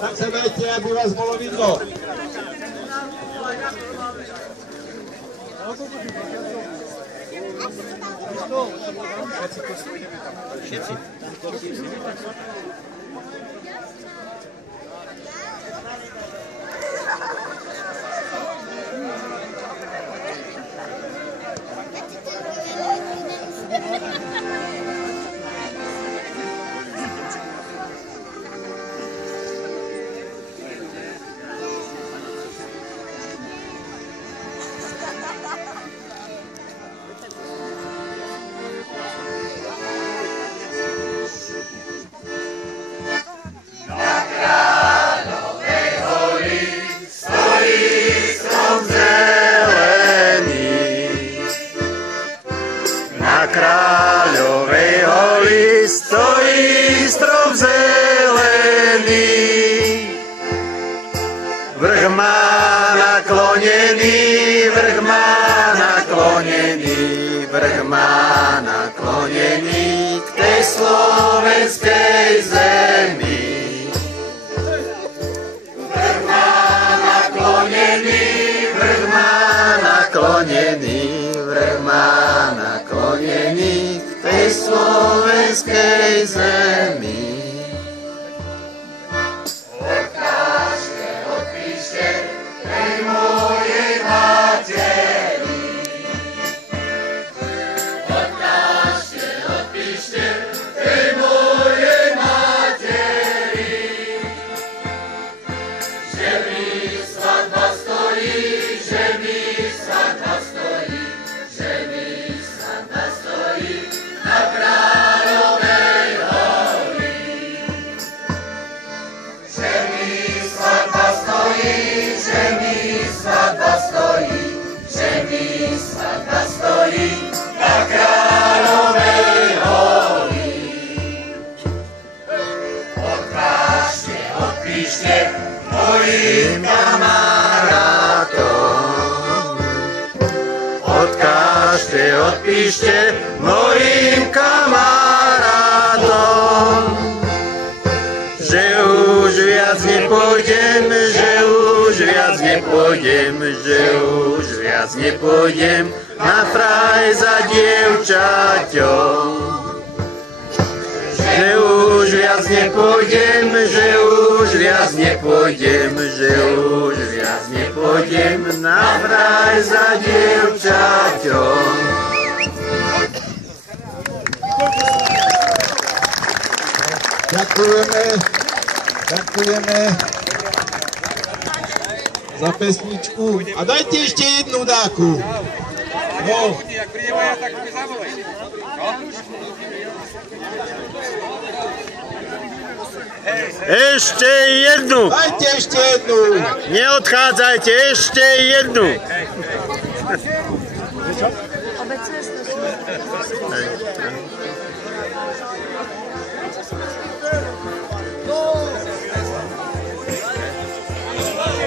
Tak sa dajte, aby vás bolo vidno. Všetci. Kráľovej holi stojí strom zelený. Vrch má naklonený, vrch má naklonený, vrch má naklonený k tej slovenskej zemi. Vrch má naklonený, vrch má naklonený, vrch má naklonený k tej slovenskej zemi. Odkážte, odpíšte tej mojej materi. Odkážte, odpíšte tej mojej materi. Že mi svadba stojí, že mi svadba stojí, že mi svadba stojí na Kráľovej holi. Že mi svadba stojí, že mi svadba stojí, že mi svadba stojí na Kráľovej holi. Odkážte, odpíšte mojim kamarátom. Odkážte, odpíšte mojim kamarátom, že už viac nepôjdem, že už viac nepôjdem, že už viac nepôjdem na fraj za dievčaťom. Že už viac nepôjdem, že už viac nepôjdem, že už viac nepôjdem na fraj za dievčaťom. Ďakujeme, ďakujeme za pesničku. A dajte ešte jednu dáku. No. Ešte jednu. Dajte ešte jednu. Neodchádzajte, ešte jednu.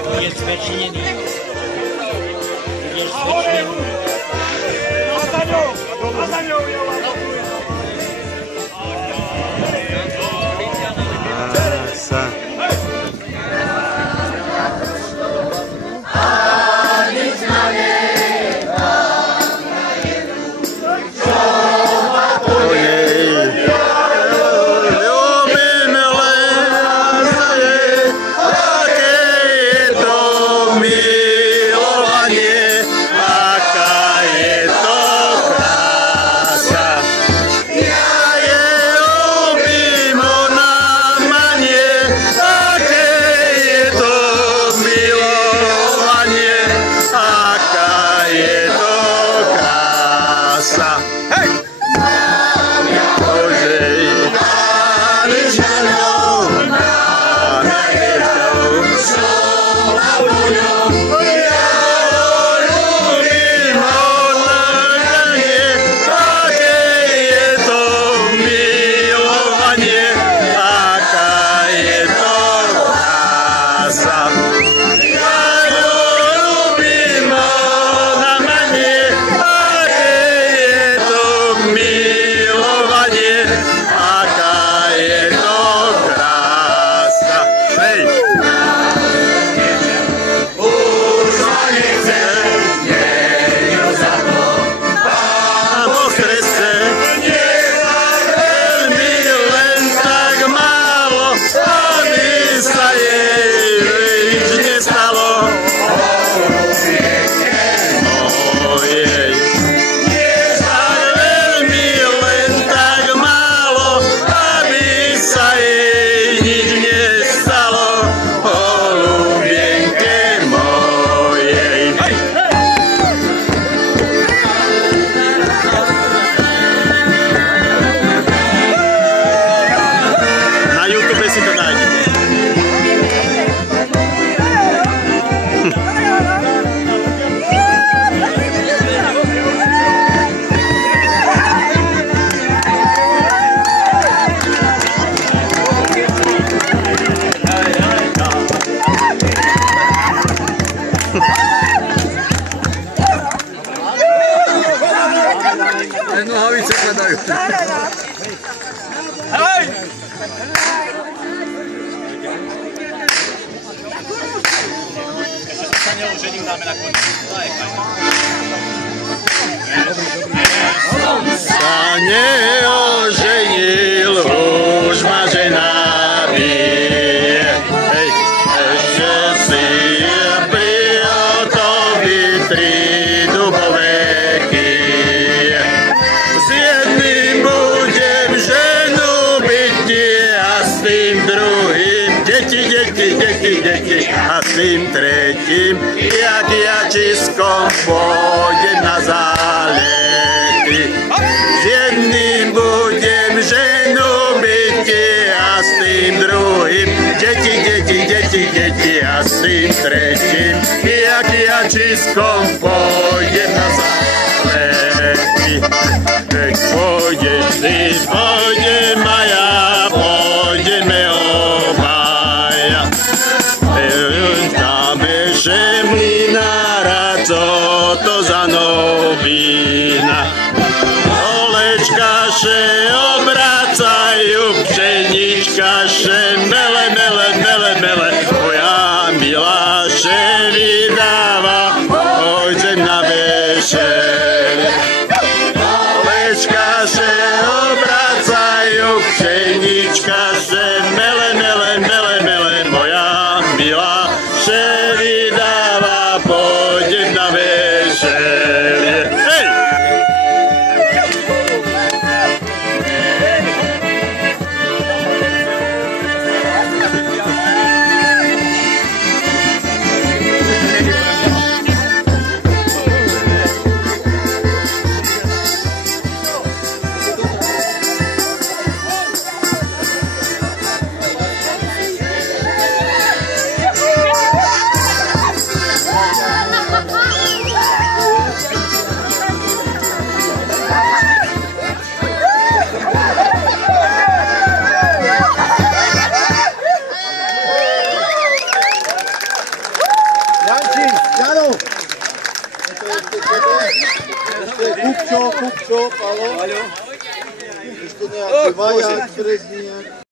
Bude cvečnený. Budeš cvečnený. A za ňou, Aká je to krása. Hej! Jeszcze się nie ożenił, damy na koniec. Sa neoženil, už ma žena bije. Hej, ešte si pri otovi 3 dubové kyje. S jedným budem ženu byť a s tým druhým deti. A s tým tretím, jak jačiskom pôjdem na zálety. S jedným budem ženu byť a s tým druhým deti. A s tým tretím, jak jačiskom pôjdem na zálety. Keď pôjdeš ty, pôjdem a ja, pôjdeme obaja. Dáme šemlinára, co to za novina. Olečka še obracajú, pšenička še mele. Moja milá še vydáva, pôjdem na vešerie. Olečka še obracajú, pšenička še mele. Moja milá še vydáva, pôjdem na vešerie. Hej! Kupčo, haló? Ešte nejaký vajak, brezniak.